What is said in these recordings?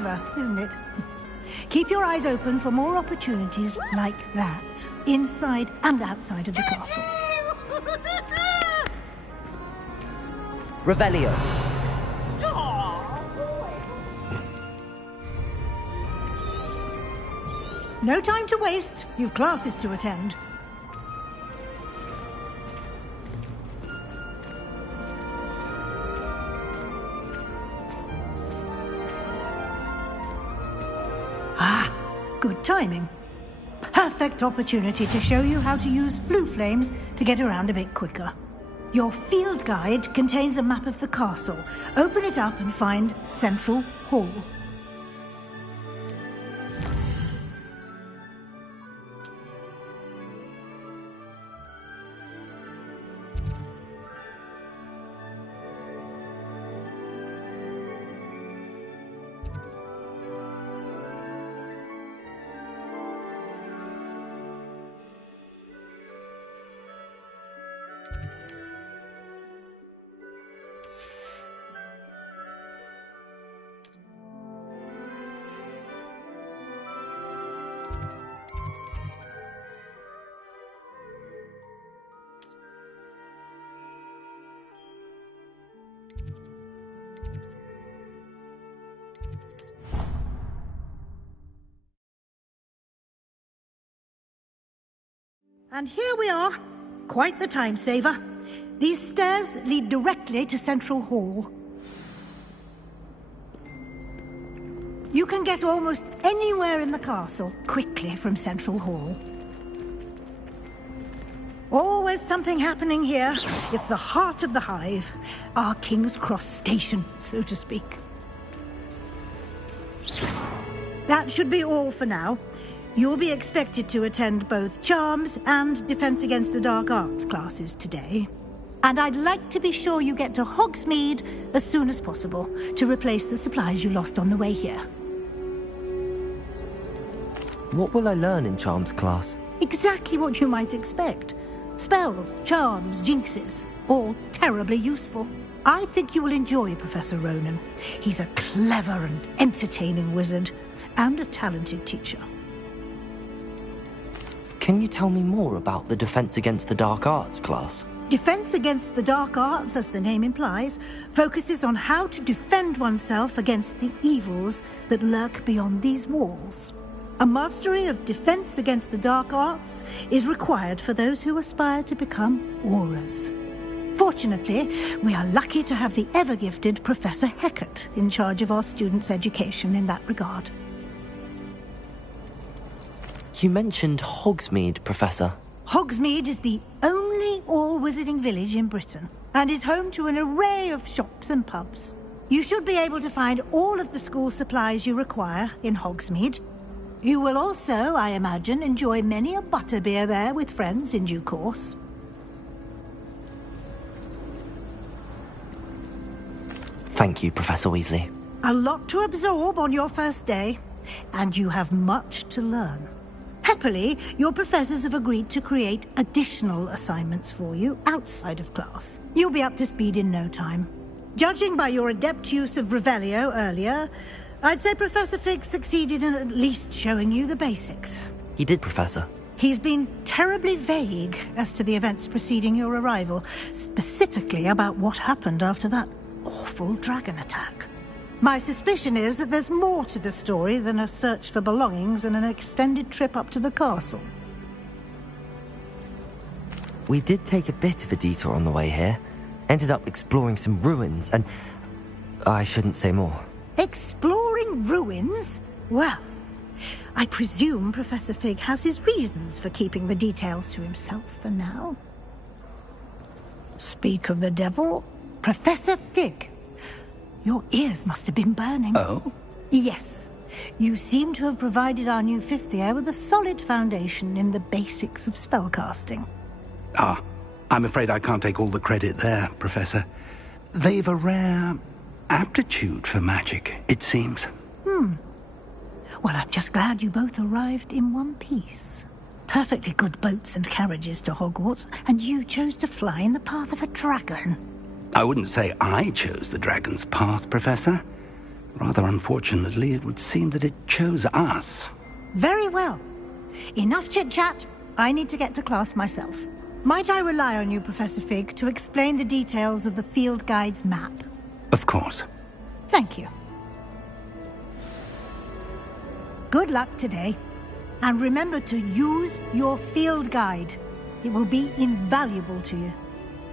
Clever, isn't it? Keep your eyes open for more opportunities like that, inside and outside of the castle. Revelio. No time to waste. You've classes to attend. Ah, good timing. Perfect opportunity to show you how to use flue flames to get around a bit quicker. Your field guide contains a map of the castle. Open it up and find Central Hall. And here we are. Quite the time saver. These stairs lead directly to Central Hall. You can get almost anywhere in the castle quickly from Central Hall. Always something happening here. It's the heart of the hive. Our King's Cross station, so to speak. That should be all for now. You'll be expected to attend both Charms and Defense Against the Dark Arts classes today. And I'd like to be sure you get to Hogsmeade as soon as possible to replace the supplies you lost on the way here. What will I learn in Charms class? Exactly what you might expect. Spells, charms, jinxes, all terribly useful. I think you will enjoy Professor Ronan. He's a clever and entertaining wizard, and a talented teacher. Can you tell me more about the Defense Against the Dark Arts class? Defense Against the Dark Arts, as the name implies, focuses on how to defend oneself against the evils that lurk beyond these walls. A mastery of Defense Against the Dark Arts is required for those who aspire to become Auras. Fortunately, we are lucky to have the ever-gifted Professor Hecat in charge of our students' education in that regard. You mentioned Hogsmeade, Professor. Hogsmeade is the only all-wizarding village in Britain, and is home to an array of shops and pubs. You should be able to find all of the school supplies you require in Hogsmeade. You will also, I imagine, enjoy many a butterbeer there with friends in due course. Thank you, Professor Weasley. A lot to absorb on your first day, and you have much to learn. Happily, your professors have agreed to create additional assignments for you outside of class. You'll be up to speed in no time. Judging by your adept use of Revelio earlier, I'd say Professor Fig succeeded in at least showing you the basics. He did, Professor. He's been terribly vague as to the events preceding your arrival, specifically about what happened after that awful dragon attack. My suspicion is that there's more to the story than a search for belongings and an extended trip up to the castle. We did take a bit of a detour on the way here. Ended up exploring some ruins and... I shouldn't say more. Exploring ruins? Well, I presume Professor Fig has his reasons for keeping the details to himself for now. Speak of the devil, Professor Fig. Your ears must have been burning. Oh? Yes. You seem to have provided our new fifth year with a solid foundation in the basics of spellcasting. Ah, I'm afraid I can't take all the credit there, Professor. They've a rare aptitude for magic, it seems. Well, I'm just glad you both arrived in one piece. Perfectly good boats and carriages to Hogwarts, and you chose to fly in the path of a dragon. I wouldn't say I chose the dragon's path, Professor. Rather unfortunately, it would seem that it chose us. Very well. Enough chit-chat. I need to get to class myself. Might I rely on you, Professor Fig, to explain the details of the field guide's map? Of course. Thank you. Good luck today. And remember to use your field guide. It will be invaluable to you.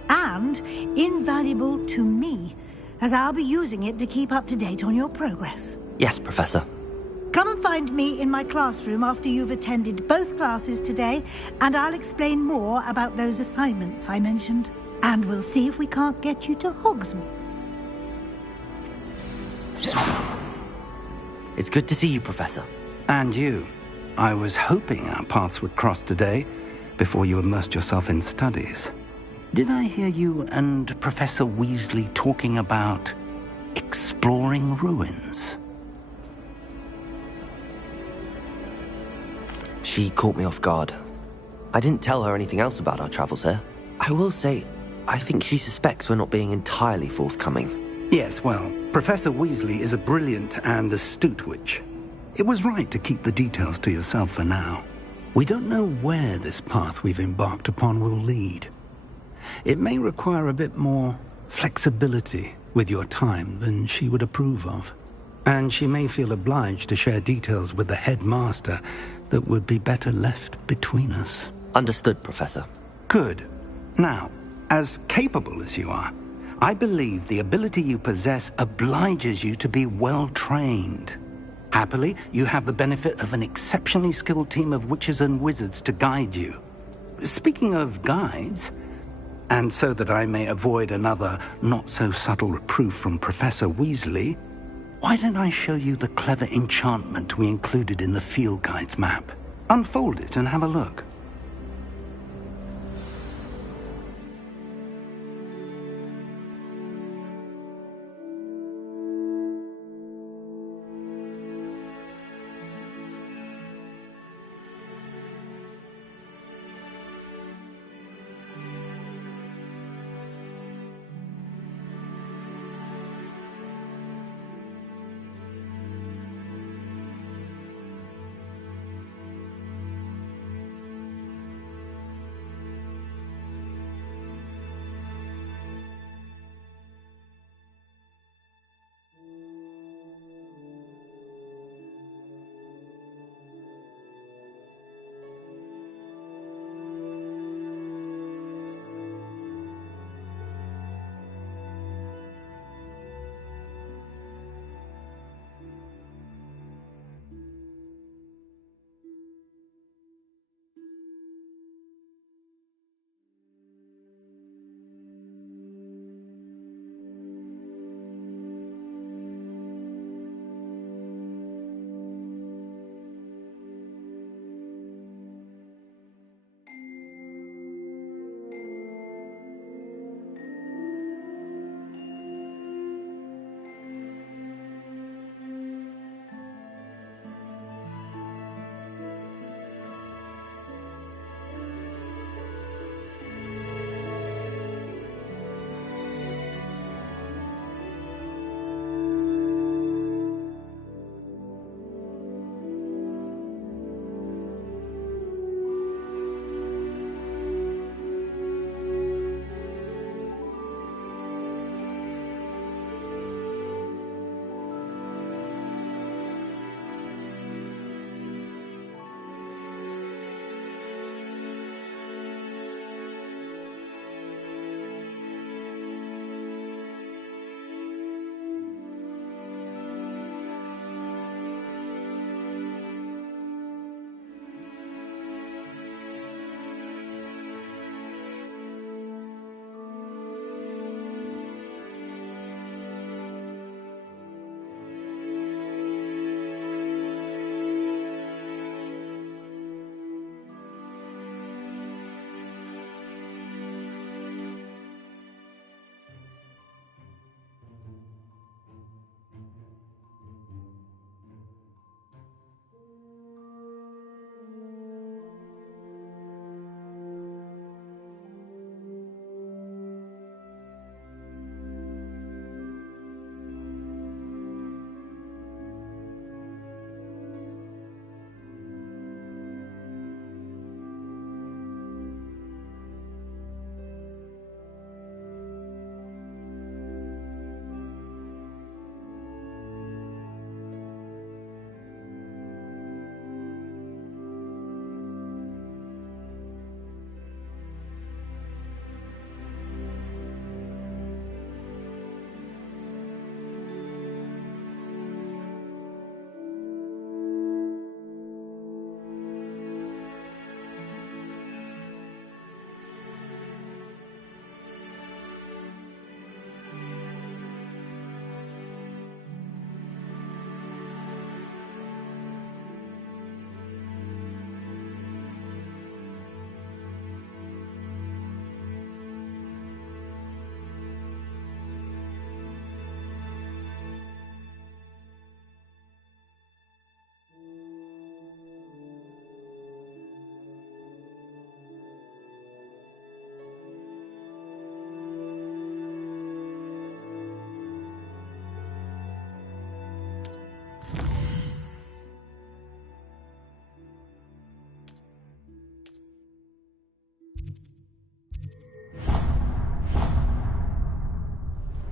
And invaluable to me, as I'll be using it to keep up to date on your progress. Yes, Professor. Come and find me in my classroom after you've attended both classes today, and I'll explain more about those assignments I mentioned. And we'll see if we can't get you to Hogsmeade. It's good to see you, Professor. And you. I was hoping our paths would cross today, before you immersed yourself in studies. Did I hear you and Professor Weasley talking about exploring ruins? She caught me off guard. I didn't tell her anything else about our travels here. I will say, I think she suspects we're not being entirely forthcoming. Yes, well, Professor Weasley is a brilliant and astute witch. It was right to keep the details to yourself for now. We don't know where this path we've embarked upon will lead. It may require a bit more flexibility with your time than she would approve of. And she may feel obliged to share details with the headmaster that would be better left between us. Understood, Professor. Good. Now, as capable as you are, I believe the ability you possess obliges you to be well-trained. Happily, you have the benefit of an exceptionally skilled team of witches and wizards to guide you. Speaking of guides, and so that I may avoid another not-so-subtle reproof from Professor Weasley, why don't I show you the clever enchantment we included in the field guide's map? Unfold it and have a look.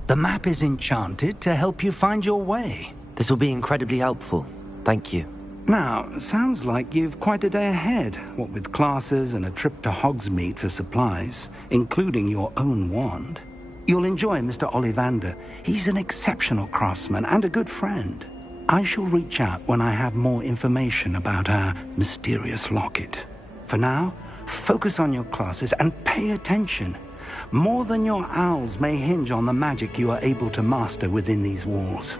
The map is enchanted to help you find your way. This will be incredibly helpful. Thank you. Now, sounds like you've quite a day ahead, what with classes and a trip to Hogsmeade for supplies, including your own wand. You'll enjoy Mr. Ollivander. He's an exceptional craftsman and a good friend. I shall reach out when I have more information about our mysterious locket. For now, focus on your classes and pay attention. More than your owls may hinge on the magic you are able to master within these walls.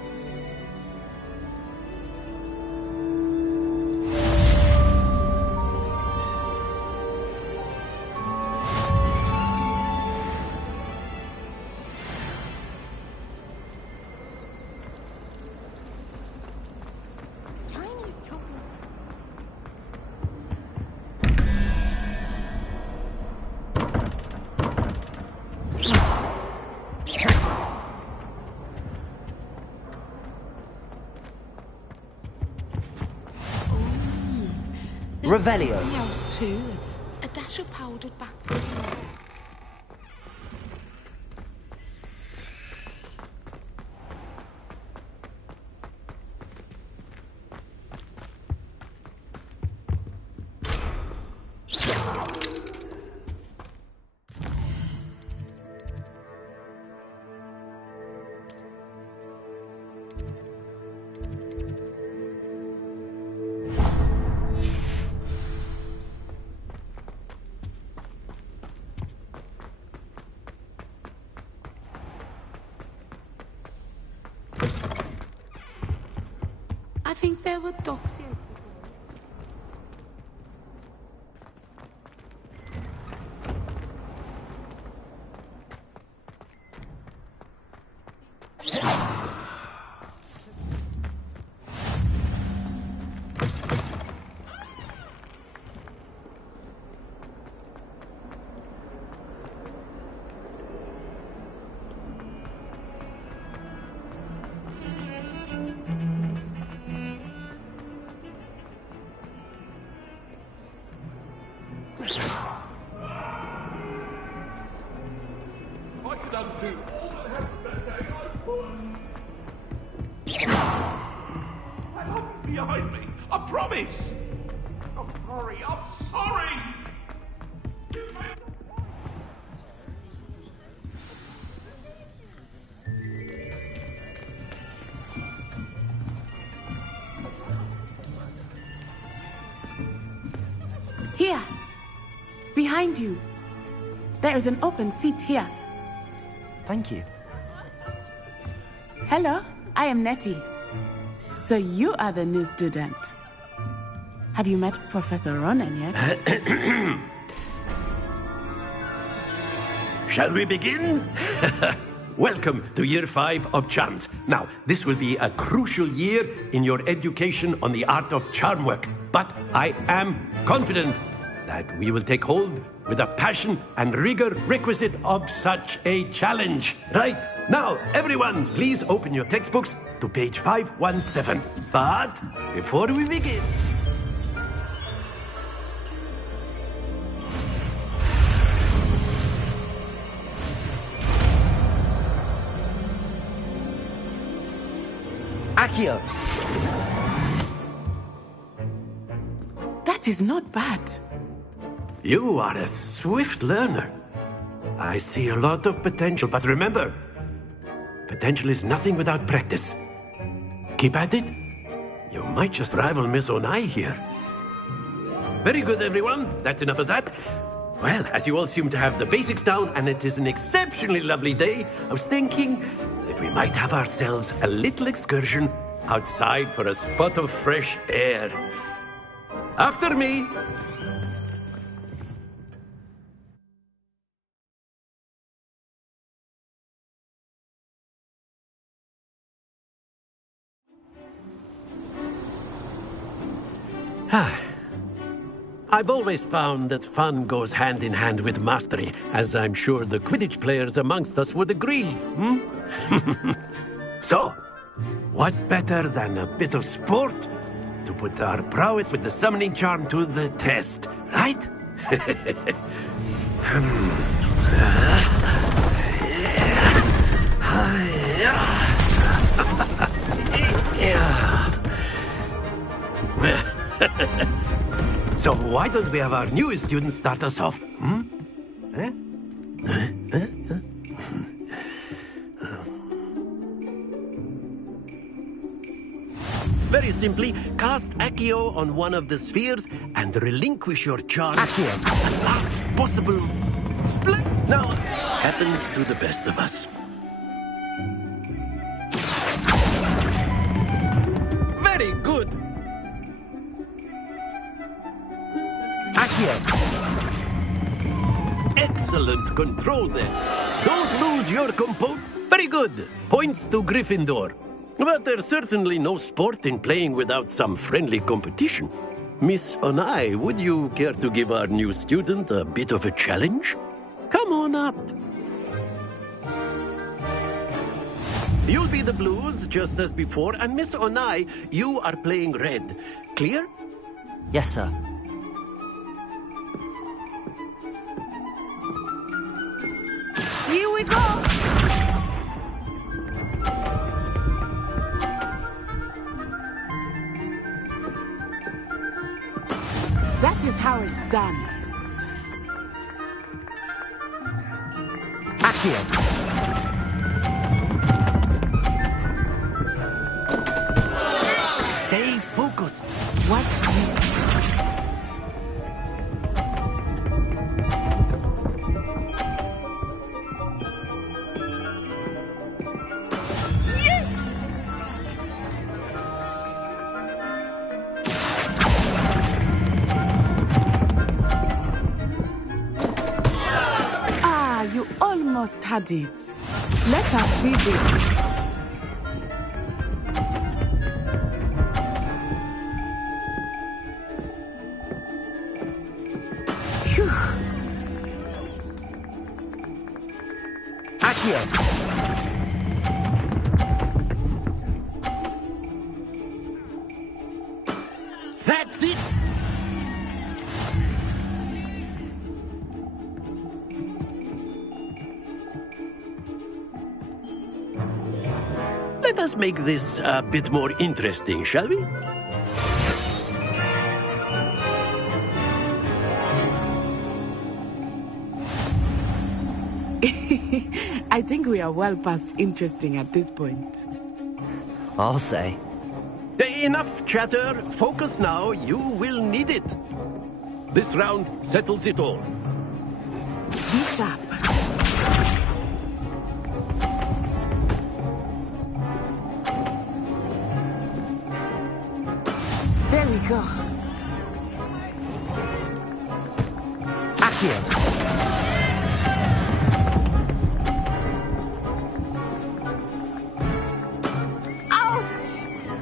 Revelio. House too. A dash of powdered bats. I think there were dogs here. I've done do all that happened that day I could. I have it behind me. I promise. I'm sorry. I'm sorry. Here. Behind you. There is an open seat here. Thank you. Hello, I am Nettie. So you are the new student. Have you met Professor Ronan yet? Shall we begin? Welcome to Year 5 of Charms. Now, this will be a crucial year in your education on the art of charm work. But I am confident that we will take hold with the passion and rigor requisite of such a challenge. Right, now, everyone, please open your textbooks to page 517. But before we begin... Accio! That is not bad. You are a swift learner. I see a lot of potential, but remember, potential is nothing without practice. Keep at it. You might just rival Miss Onai here. Very good, everyone. That's enough of that. Well, as you all seem to have the basics down, and it is an exceptionally lovely day, I was thinking that we might have ourselves a little excursion outside for a spot of fresh air. After me. I've always found that fun goes hand in hand with mastery, as I'm sure the Quidditch players amongst us would agree, So, what better than a bit of sport to put our prowess with the summoning charm to the test, right? So why don't we have our newest student start us off? Eh? Very simply, cast Accio on one of the spheres and relinquish your charge at the last possible split. Now, happens to the best of us. Very good. Accio. Excellent control there. Don't lose your composure. Very good. Points to Gryffindor. But there's certainly no sport in playing without some friendly competition. Miss Onai, would you care to give our new student a bit of a challenge? Come on up. You'll be the blues, just as before, and Miss Onai, you are playing red. Clear? Yes, sir. Here we go! That is how it's done. Accio. Stay focused. Watch this. You almost had it. Let us see this. Phew. Accio. That's it. Let us make this a bit more interesting, shall we? I think we are well past interesting at this point. I'll say. Enough chatter. Focus now. You will need it. This round settles it all. Be sharp. There we go. Accio. Ouch!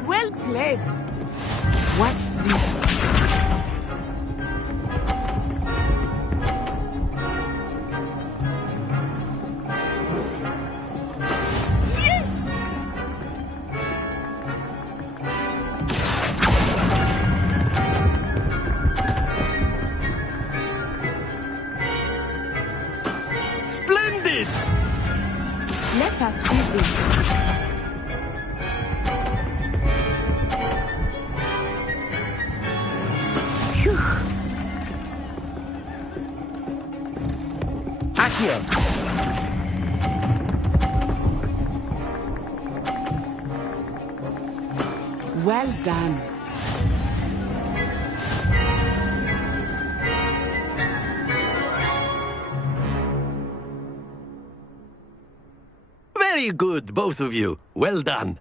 Well played. Watch this. Splendid! Let us see this. Phew. Accio. Well done. Very good, both of you. Well done.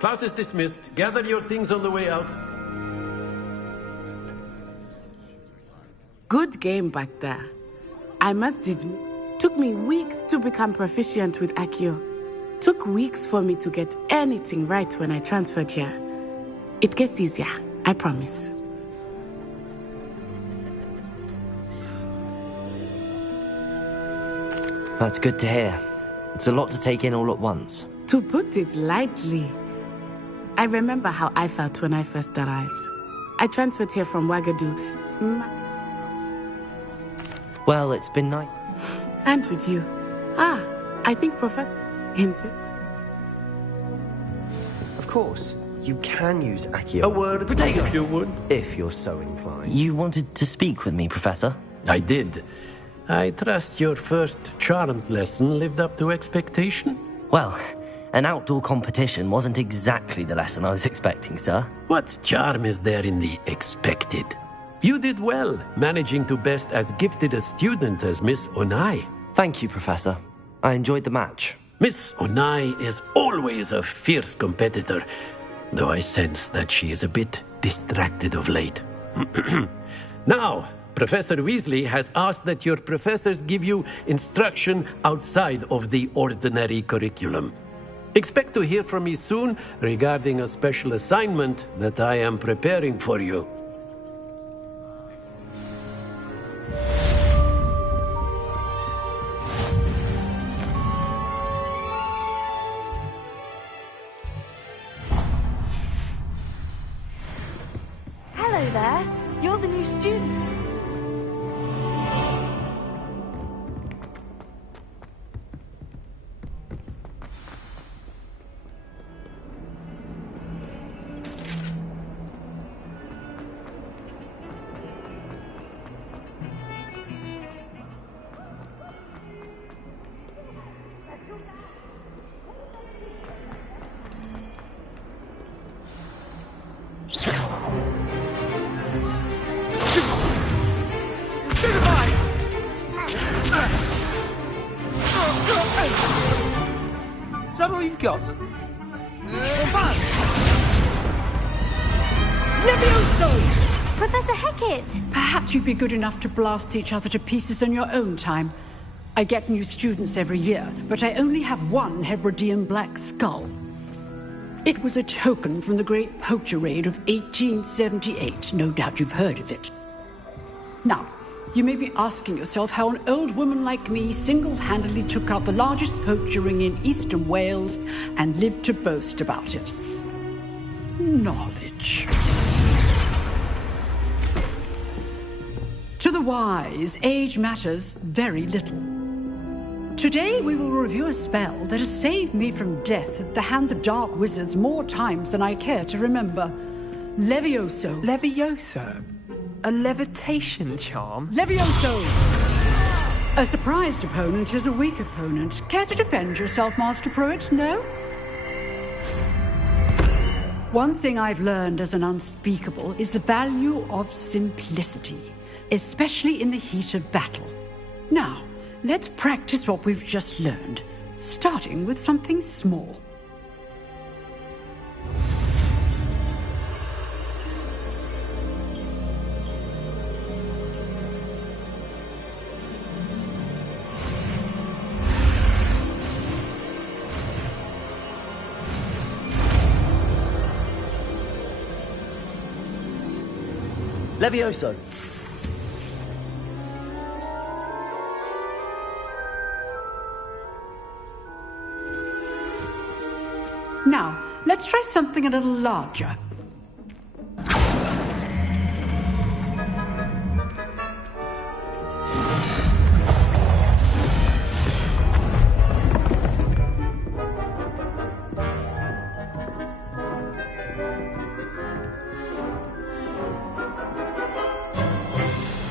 Class is dismissed. Gather your things on the way out. Good game back there. I must admit, took me weeks to become proficient with Accio. Took weeks for me to get anything right when I transferred here. It gets easier, I promise. That's good to hear. It's a lot to take in all at once. To put it lightly, I remember how I felt when I first arrived. I transferred here from Wagadu. Well, it's been nice. And with you. I think Professor hinted. Of course, you can use Accio. A word, Potato! if you would. If you're so inclined. You wanted to speak with me, Professor? I did. I trust your first charms lesson lived up to expectation? Well, an outdoor competition wasn't exactly the lesson I was expecting, sir. What charm is there in the expected? You did well, managing to best as gifted a student as Miss Onai. Thank you, Professor. I enjoyed the match. Miss Onai is always a fierce competitor, though I sense that she is a bit distracted of late. Now, Professor Weasley has asked that your professors give you instruction outside of the ordinary curriculum. Expect to hear from me soon regarding a special assignment that I am preparing for you. Hello there. You're the new student. Is that all you've got? Professor Hecat! Perhaps you'd be good enough to blast each other to pieces on your own time. I get new students every year, but I only have one Hebridean black skull. It was a token from the Great Poacher Raid of 1878. No doubt you've heard of it. Now, you may be asking yourself how an old woman like me single-handedly took out the largest poacher ring in eastern Wales and lived to boast about it. Knowledge. To the wise, age matters very little. Today we will review a spell that has saved me from death at the hands of dark wizards more times than I care to remember. Levioso. Levioso? A levitation charm? Levioso! A surprised opponent is a weak opponent. Care to defend yourself, Master Pruitt? No? One thing I've learned as an unspeakable is the value of simplicity, especially in the heat of battle. Now, let's practice what we've just learned, starting with something small. Levioso! Now, let's try something a little larger.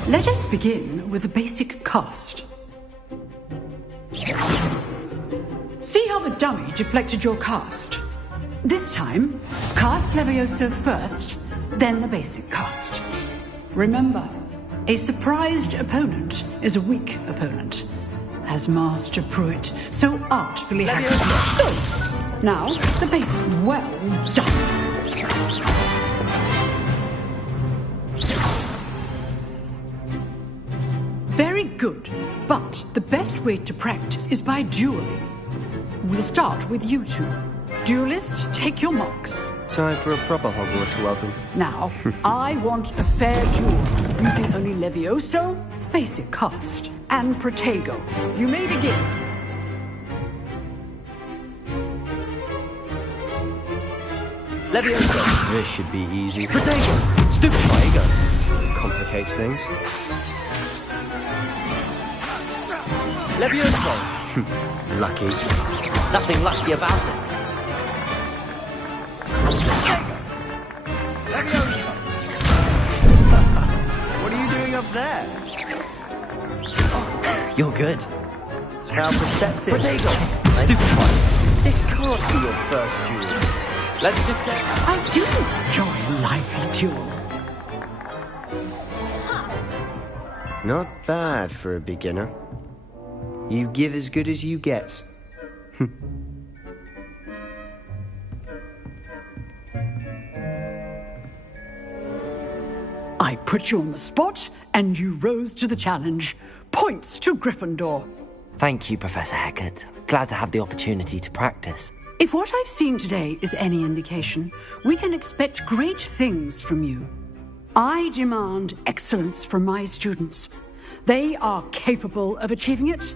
Let us begin with the basic cast. See how the dummy deflected your cast? This time, cast Levioso first, then the basic cast. Remember, a surprised opponent is a weak opponent, as Master Pruitt so artfully has. Now, the basic. Well done. Very good, but the best way to practice is by dueling. We'll start with you two. Duelists, take your marks. Time for a proper Hogwarts welcome. Now, I want a fair duel, using only Levioso, basic cast, and Protego. You may begin. Levioso! This should be easy. Potato! Stupid Ego complicates things. Levioso! Lucky. Nothing lucky about it. What are you doing up there? You're good. How perceptive. Potato! Stupid one. This can't be your first duel. Let's just say... I do enjoy a lively duel. Not bad for a beginner. You give as good as you get. I put you on the spot, and you rose to the challenge. Points to Gryffindor. Thank you, Professor Hecat. Glad to have the opportunity to practice. If what I've seen today is any indication, we can expect great things from you. I demand excellence from my students. They are capable of achieving it,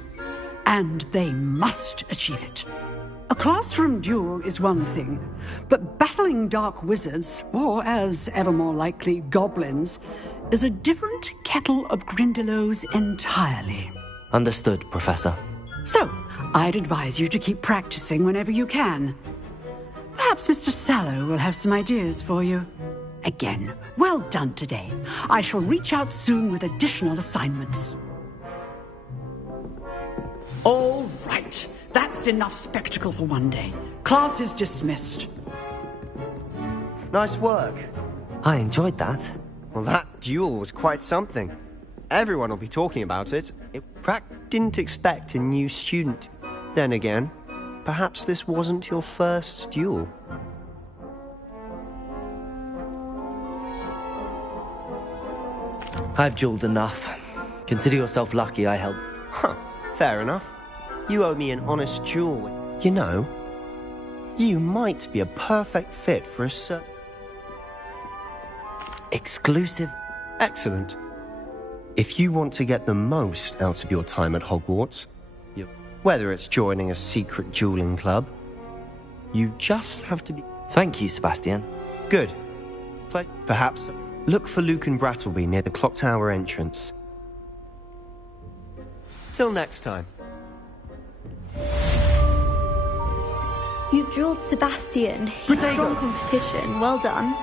and they must achieve it. A classroom duel is one thing, but battling dark wizards, or as ever more likely, goblins, is a different kettle of Grindylows entirely. Understood, Professor. So, I'd advise you to keep practicing whenever you can. Perhaps Mr. Sallow will have some ideas for you. Again, well done today. I shall reach out soon with additional assignments. All right. That's enough spectacle for one day. Class is dismissed. Nice work. I enjoyed that. Well, that duel was quite something. Everyone will be talking about it. Didn't expect a new student. Then again, perhaps this wasn't your first duel. I've dueled enough. Consider yourself lucky I helped. Huh, fair enough. You owe me an honest duel. You know, you might be a perfect fit for a Exclusive? Excellent. If you want to get the most out of your time at Hogwarts, whether it's joining a secret dueling club, you just have to be... Thank you, Sebastian. Good. Perhaps look for Luke and Brattleby near the clock tower entrance. Till next time. You dueled Sebastian. He's strong competition. Well done.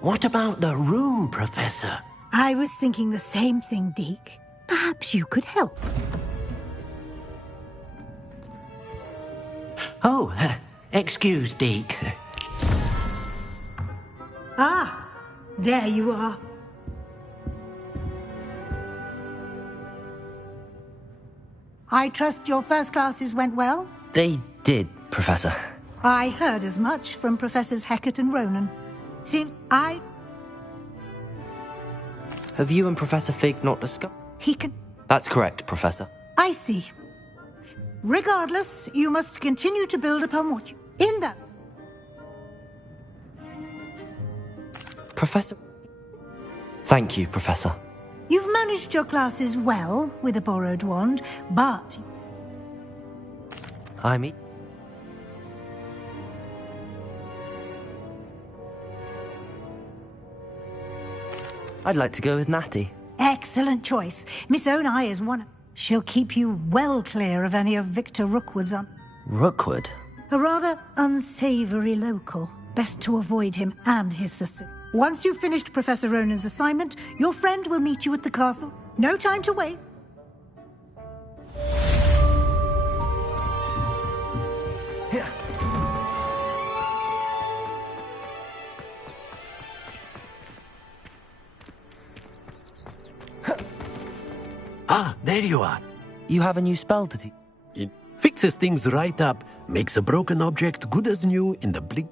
What about the room, Professor? I was thinking the same thing, Deke. Perhaps you could help. Oh, excuse, Deke. Ah, there you are. I trust your first classes went well? They did, Professor. I heard as much from Professors Hecat and Ronan. Have you and Professor Fig not discussed? He can... That's correct, Professor. I see. Regardless, you must continue to build upon what you... In that... Professor? Thank you, Professor. You've managed your classes well with a borrowed wand, but... I mean... I'd like to go with Natty. Excellent choice. Miss Onai is one. She'll keep you well clear of any of Victor Rookwood's Rookwood? A rather unsavory local. Best to avoid him and his sister. Once you've finished Professor Ronan's assignment, your friend will meet you at the castle. No time to wait. Here. Ah, there you are. You have a new spell to teach. It fixes things right up, makes a broken object good as new in the blink.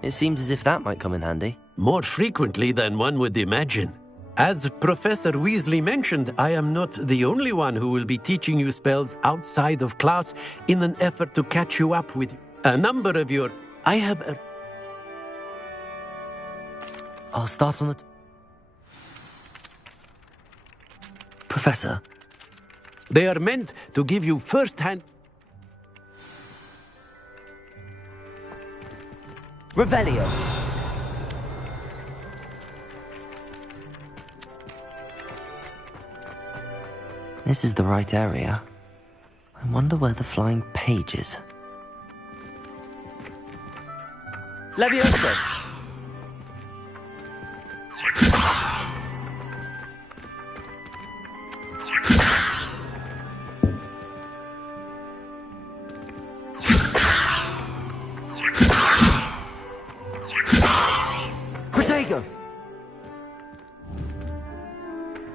It seems as if that might come in handy. More frequently than one would imagine. As Professor Weasley mentioned, I am not the only one who will be teaching you spells outside of class in an effort to catch you up with a number of your... I'll start on the... Professor? They are meant to give you first-hand... Revelio. This is the right area. I wonder where the flying page is. Leviosa! Protego!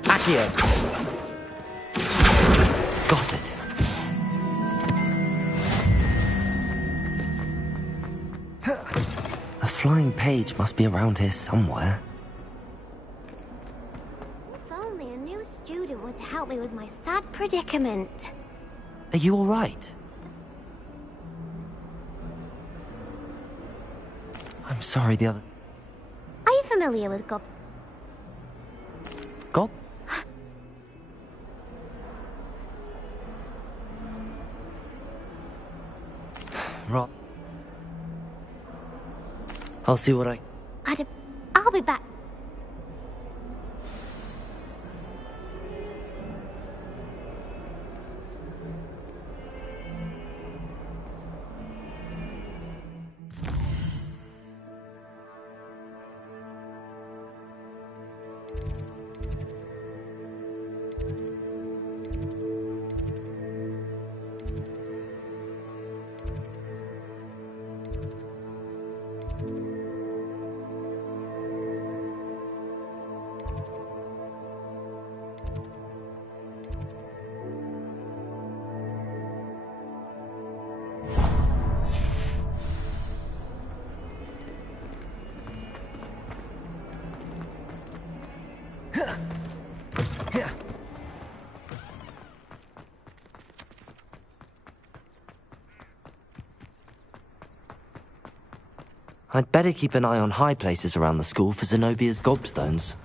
Accio! Got it. A flying page must be around here somewhere. If only a new student were to help me with my sad predicament. Are you all right? I'm sorry, the other... Are you familiar with Gob? Gob? Right. I'll see what I'll be back. I'd better keep an eye on high places around the school for Zenobia's gobstones.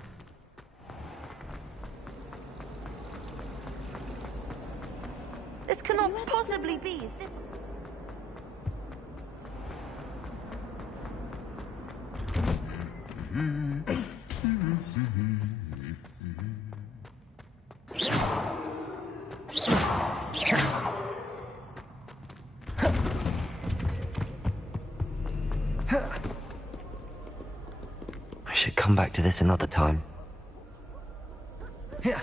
This cannot possibly be. I should come back to this another time. Here.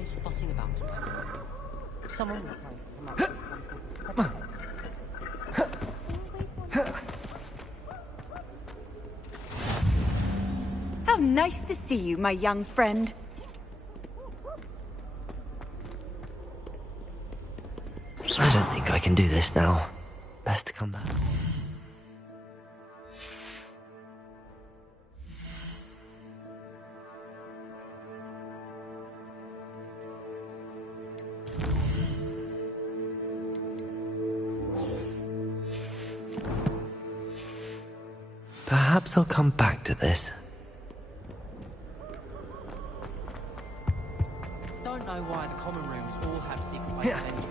always fussing about. Someone will come up with How nice to see you, my young friend. I don't think I can do this now. Best to come back. Perhaps I'll come back to this. Don't know why the common rooms all have secret ways of entry.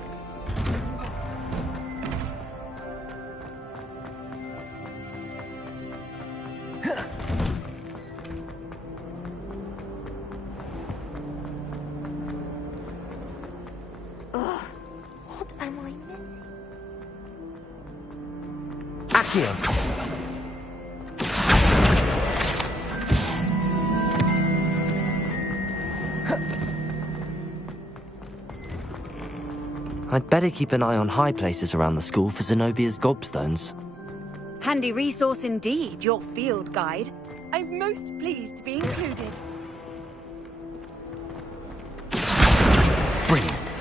Ugh, what am I missing? Accio! I'd better keep an eye on high places around the school for Zenobia's gobstones. Handy resource indeed, your field guide. I'm most pleased to be included. Brilliant.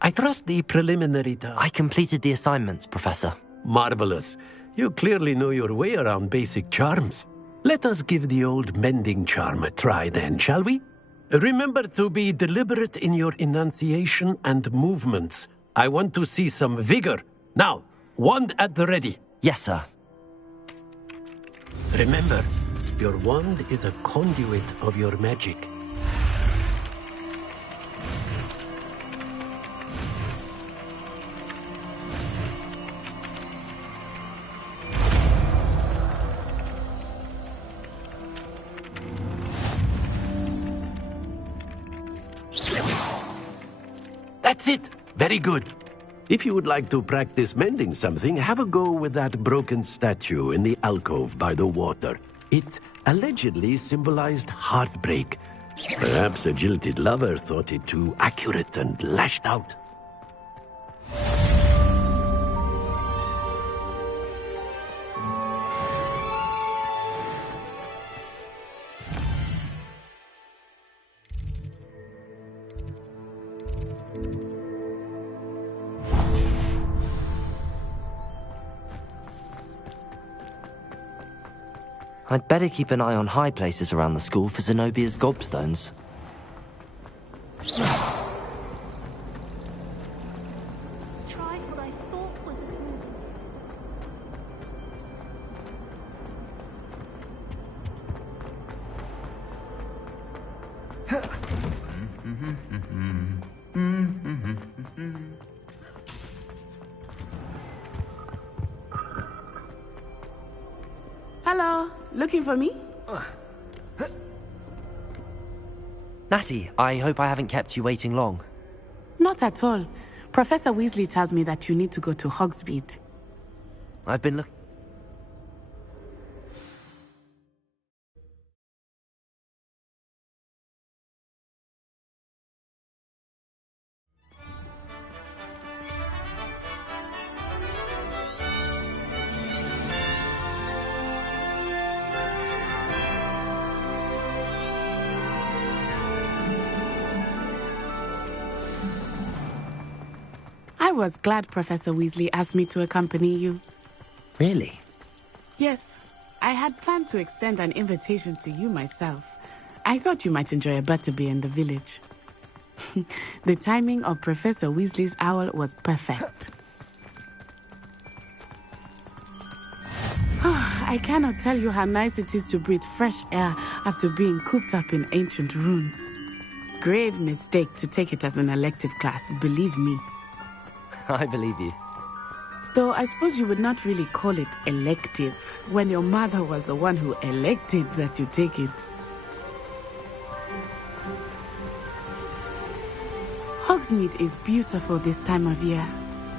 I trust the preliminary task. I completed the assignments, Professor. Marvelous. You clearly know your way around basic charms. Let us give the old mending charm a try then, shall we? Remember to be deliberate in your enunciation and movements. I want to see some vigor. Now, wand at the ready. Yes, sir. Remember, your wand is a conduit of your magic. That's it! Very good. If you would like to practice mending something, have a go with that broken statue in the alcove by the water. It allegedly symbolized heartbreak. Perhaps a jilted lover thought it too accurate and lashed out. I'd better keep an eye on high places around the school for Zenobia's gobstones. Tried what I thought was a Hello, looking for me? Natty, I hope I haven't kept you waiting long. Not at all. Professor Weasley tells me that you need to go to Hogsmeade. I've been looking... I was glad Professor Weasley asked me to accompany you. Really? Yes, I had planned to extend an invitation to you myself. I thought you might enjoy a butterbeer in the village. The timing of Professor Weasley's owl was perfect. I cannot tell you how nice it is to breathe fresh air after being cooped up in ancient ruins. Grave mistake to take it as an elective class, believe me. I believe you. Though I suppose you would not really call it elective when your mother was the one who elected that you take it. Hogsmeade is beautiful this time of year.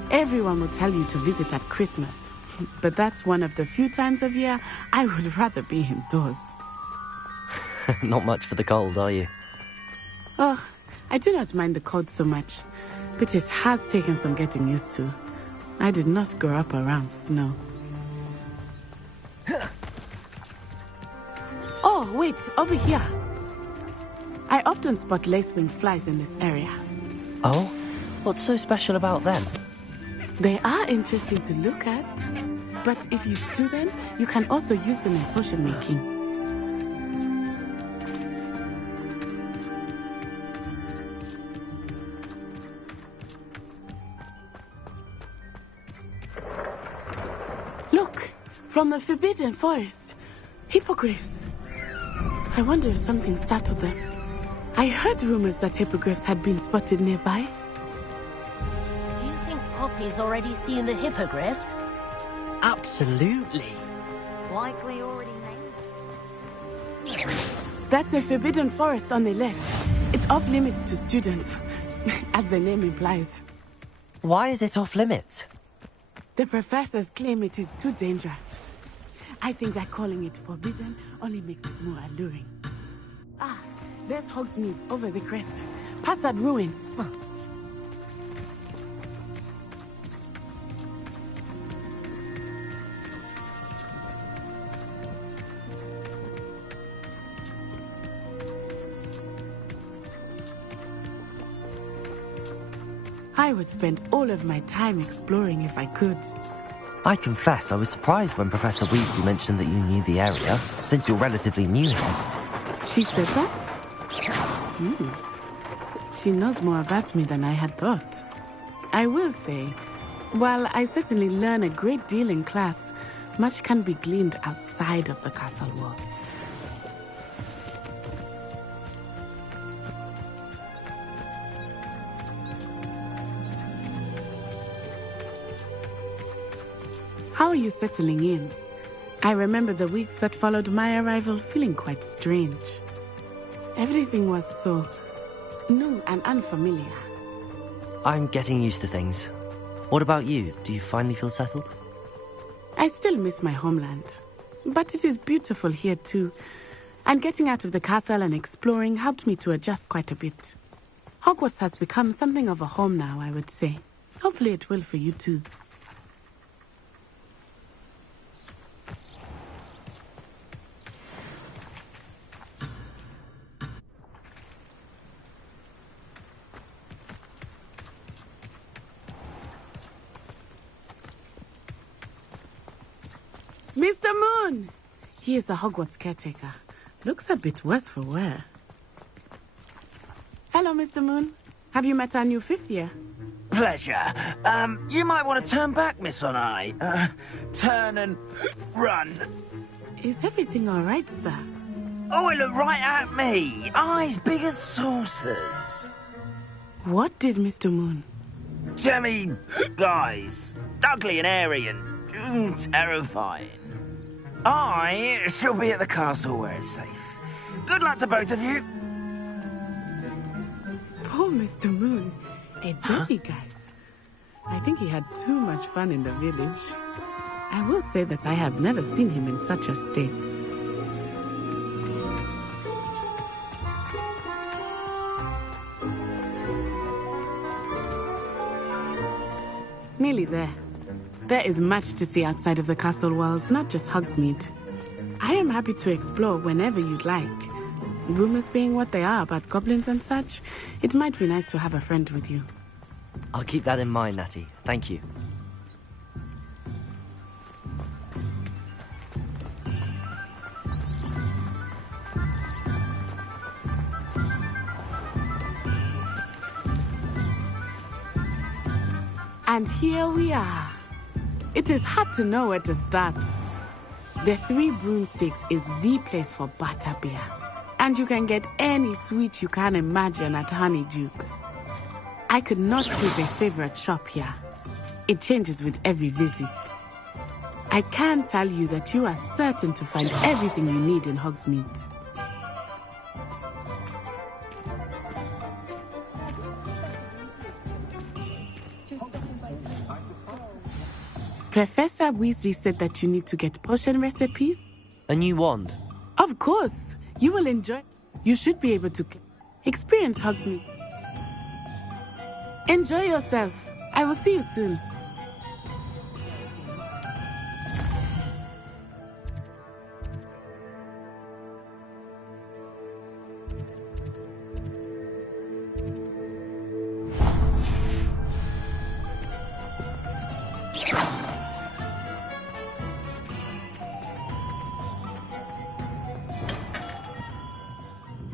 Everyone will tell you to visit at Christmas. But that's one of the few times of year I would rather be indoors. Not much for the cold, are you? Oh, I do not mind the cold so much, but it has taken some getting used to. I did not grow up around snow. Oh, wait, over here. I often spot lacewing flies in this area. Oh? What's so special about them? They are interesting to look at, but if you stew them, you can also use them in potion making. Look, from the Forbidden Forest, hippogriffs. I wonder if something startled them. I heard rumors that hippogriffs had been spotted nearby. Do you think Poppy's already seen the hippogriffs? Absolutely. Like we already know. That's the Forbidden Forest on the left. It's off limits to students, as the name implies. Why is it off limits? The professors claim it is too dangerous. I think that calling it forbidden only makes it more alluring. Ah, there's Hogsmeade over the crest. Past that ruin. I would spend all of my time exploring if I could. I confess I was surprised when Professor Weasley mentioned that you knew the area, since you're relatively new here. She said that? She knows more about me than I had thought. I will say, while I certainly learn a great deal in class, much can be gleaned outside of the castle walls. How are you settling in? I remember the weeks that followed my arrival feeling quite strange. Everything was so new and unfamiliar. I'm getting used to things. What about you? Do you finally feel settled? I still miss my homeland, but it is beautiful here too. And getting out of the castle and exploring helped me to adjust quite a bit. Hogwarts has become something of a home now, I would say. Hopefully it will for you too. Mr. Moon! He is the Hogwarts caretaker. Looks a bit worse for wear. Hello, Mr. Moon. Have you met our new fifth year? Pleasure. You might want to turn back, Miss On-Eye. Turn and run. Is everything all right, sir? Oh, it looked right at me. Eyes big as saucers. What did Mr. Moon? Jemmy, guys. Ugly and airy and terrifying. I shall be at the castle where it's safe. Good luck to both of you. Poor Mr. Moon. A dirty guys. I think he had too much fun in the village. I will say that I have never seen him in such a state. Nearly there. There is much to see outside of the castle walls, not just Hogsmeade. I am happy to explore whenever you'd like. Rumors being what they are about goblins and such, it might be nice to have a friend with you. I'll keep that in mind, Natty. Thank you. And here we are. It is hard to know where to start. The Three Broomsticks is the place for butterbeer. And you can get any sweet you can imagine at Honeydukes. I could not choose a favorite shop here. It changes with every visit. I can tell you that you are certain to find everything you need in Hogsmeade. Professor Weasley said that you need to get potion recipes. A new wand? Of course. You will enjoy. You should be able to experience Hogsmeade. Enjoy yourself. I will see you soon.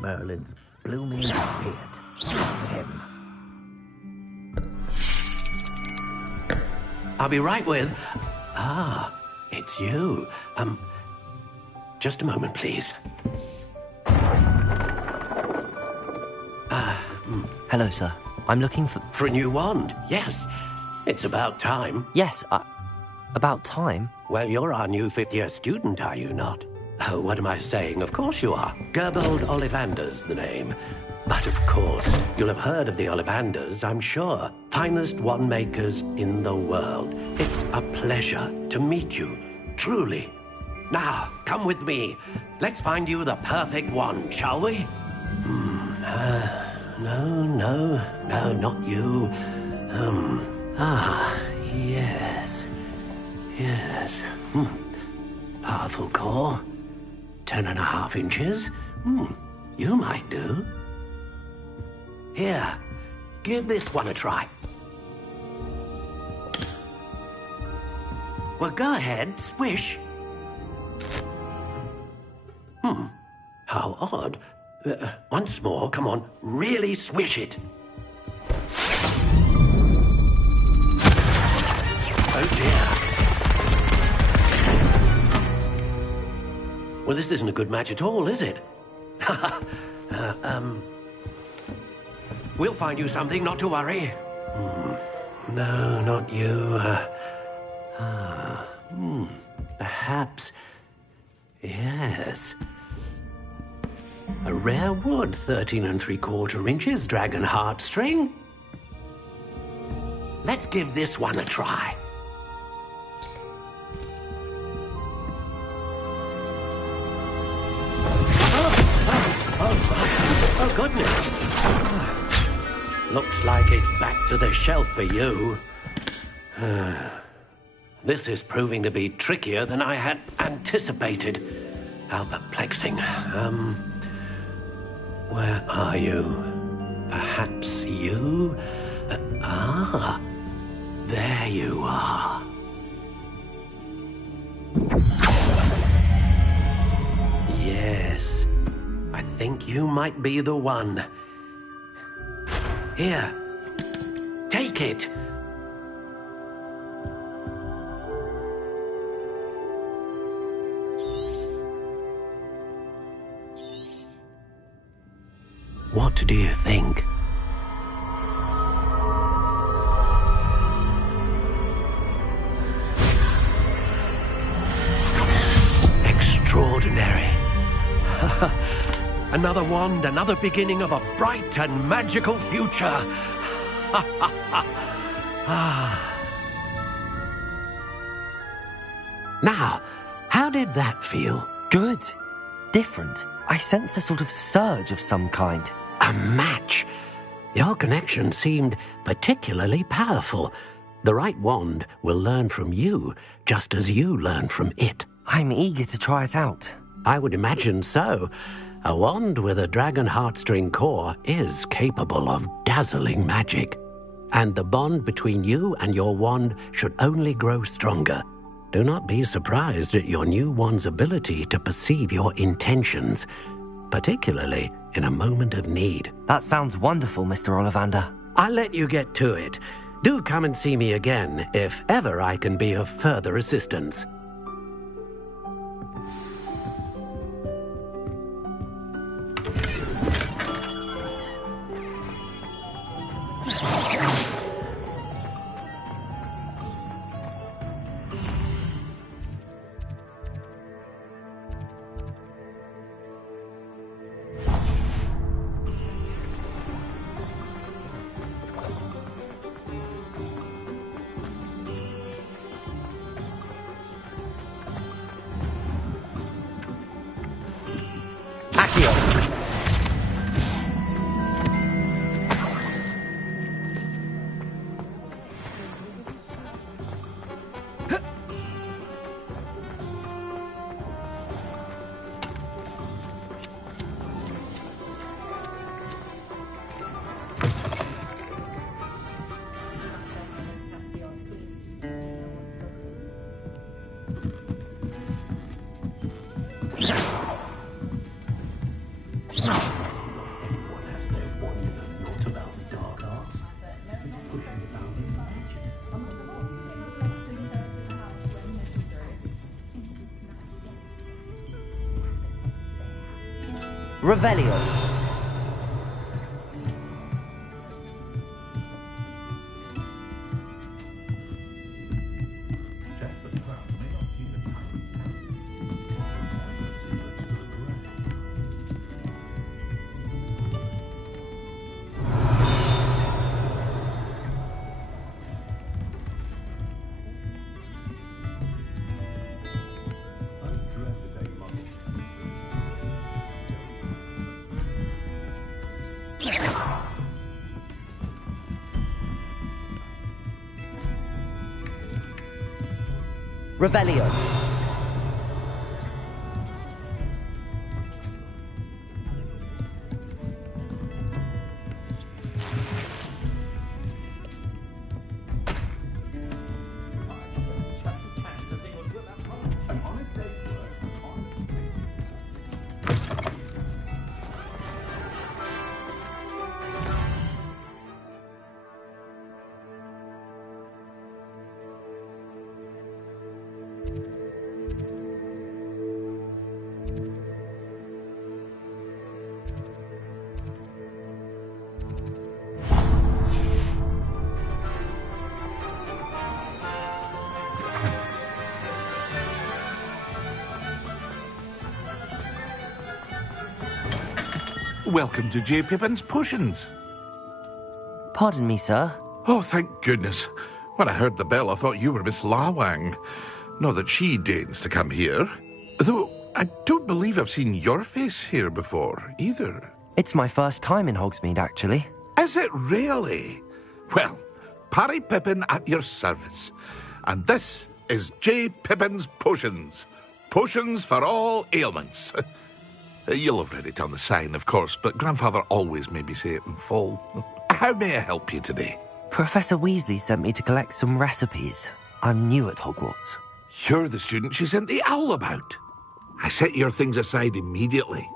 Merlin's blooming beard. Him. I'll be right with... Ah, it's you. Just a moment, please. Hello, sir. I'm looking for... For a new wand, yes. It's about time. Yes, about time? Well, you're our new fifth-year student, are you not? Oh, what am I saying? Of course you are. Gerbold Ollivander's the name. But of course, you'll have heard of the Ollivanders, I'm sure. Finest wand makers in the world. It's a pleasure to meet you, truly. Now, come with me. Let's find you the perfect wand, shall we? No, not you. Yes. Powerful core. 10.5 inches. You might do. Here, give this one a try. Well, go ahead, swish. How odd. Once more, come on, really swish it. Oh dear. Well, this isn't a good match at all, is it? We'll find you something, not to worry. No, not you. Perhaps... Yes. A rare wood, 13 3/4 inches, dragon heartstring. Let's give this one a try. Oh, goodness. Looks like it's back to the shelf for you. This is proving to be trickier than I had anticipated. How perplexing. Where are you? Perhaps you? There you are. Yes. I think you might be the one. Here. Take it. What do you think? Extraordinary. Another wand, another beginning of a bright and magical future. Now, how did that feel? Good. Different. I sensed a sort of surge of some kind. A match. Your connection seemed particularly powerful. The right wand will learn from you, just as you learn from it. I'm eager to try it out. I would imagine so. A wand with a dragon heartstring core is capable of dazzling magic. And the bond between you and your wand should only grow stronger. Do not be surprised at your new wand's ability to perceive your intentions, particularly in a moment of need. That sounds wonderful, Mr. Ollivander. I'll let you get to it. Do come and see me again if ever I can be of further assistance. Revelio. Revelio. Welcome to J. Pippin's Potions. Pardon me, sir. Oh, thank goodness. When I heard the bell, I thought you were Miss Lawang. Not that she deigns to come here. Though, I don't believe I've seen your face here before, either. It's my first time in Hogsmeade, actually. Is it really? Well, Parry Pippin at your service. And this is J. Pippin's Potions. Potions for all ailments. You'll have read it on the sign, of course, but Grandfather always made me say it in full. How may I help you today? Professor Weasley sent me to collect some recipes. I'm new at Hogwarts. You're the student she sent the owl about. I set your things aside immediately.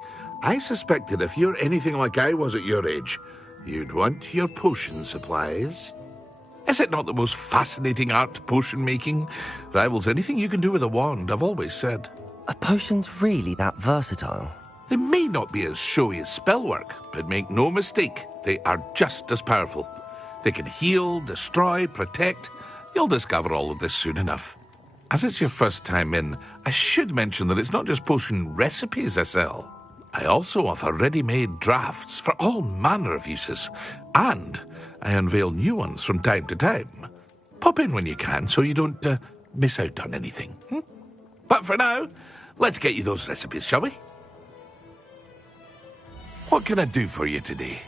I suspected if you're anything like I was at your age, you'd want your potion supplies. Is it not the most fascinating art, potion making? Rivals anything you can do with a wand, I've always said. Are potions really that versatile? They may not be as showy as spellwork, but make no mistake, they are just as powerful. They can heal, destroy, protect. You'll discover all of this soon enough. As it's your first time in, I should mention that it's not just potion recipes I sell. I also offer ready-made drafts for all manner of uses, and I unveil new ones from time to time. Pop in when you can so you don't miss out on anything. But for now, let's get you those recipes, shall we? What can I do for you today?